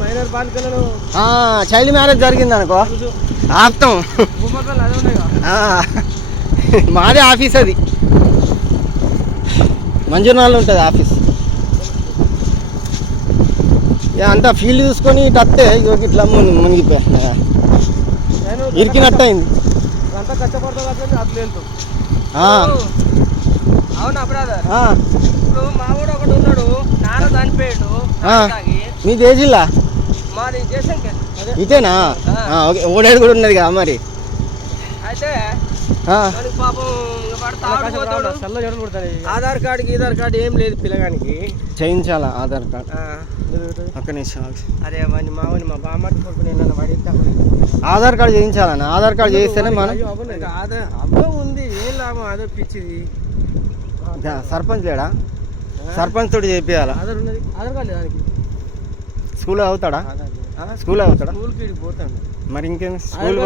Minor బాలికలను child marriage జరిగింది అనుకో ఆప్తం. మాదే ఆఫీస్, అది మంజునాల్లో ఉంటుంది ఆఫీస్. అంతా ఫీల్డ్ చూసుకొని ఇటు వస్తే ఇట్లా మునిగిపోయా ఇరికినట్టు అయింది. అంతా కష్టపడుతుంది అట్లేదు. అవునా బ్రదర్? ఇప్పుడు మా వాడు ఒకడు ఉన్నాడు, నాన్న చనిపోయాడు. మీది ఏ జిల్లా? మాది జయశంకర్. ఇదేనా? ఓకే, ఓడేడు కూడా ఉన్నది కదా మరి. అయితే పాపం ఆధార్ కార్డు ఏం లేదు పిల్లగానికి. చేయించాలా ఆధార్ కార్డు? ఒక్క నిమిషం. అరే వాడిని మా బామ్మటి కొడుకు నేను పడితే ఆధార్ కార్డు చేయించాలన్న. ఆధార్ కార్డు చేయిస్తేనే మనం అబ్బో ఉంది. ఏం లాభం? అదే పిచ్చిది. సర్పంచ్ లేడా? సర్పంచ్ తోటి చేయించాలా? ఆధార్ ఉన్నది. ఆధార్ కార్డు దానికి స్కూల్ అవుతాడా? స్కూల్ అవుతాడా? స్కూల్కి పోతాడు మరి ఇంకేం స్కూల్